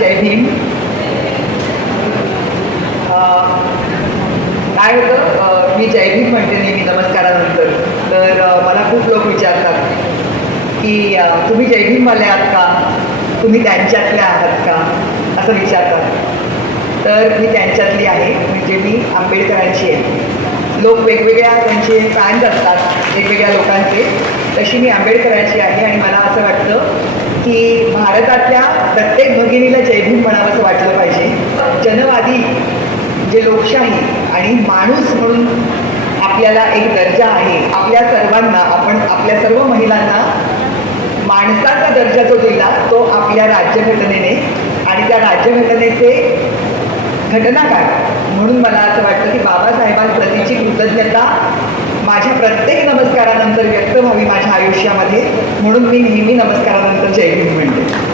जय भीम. काय होतं, मी जय भीम म्हणते नेहमी नमस्कारानंतर. तर मला खूप लोक विचारतात की तुम्ही जय भीमवाले आहात का, तुम्ही त्यांच्यातल्या आहात का, असं विचारतात. तर मी त्यांच्यातली आहे, म्हणजे मी आंबेडकरांची आहे. लोक वेगवेगळ्या त्यांचे फॅन्स असतात वेगवेगळ्या लोकांचे, तशी मी आंबेडकरांची आहे. आणि मला असं वाटतं की भारतातल्या प्रत्येक भगिनीला जय भीम म्हणावं असं वाटलं पाहिजे. जनवादी जे लोकशाही आणि माणूस म्हणून आपल्याला एक दर्जा आहे. आपल्या सर्वांना, आपण आपल्या सर्व महिलांना माणसाचा दर्जा जो दिला तो आपल्या राज्यघटनेने, आणि त्या राज्यघटनेचे घटनाकार म्हणून मला असं वाटतं की बाबासाहेबांप्रतीची कृतज्ञता माझ्या प्रत्येक नमस्कारानंतर व्यक्त व्हावी माझ्या आयुष्यामध्ये. म्हणून मी नेहमी नमस्कारानंतर जय भीम म्हणते.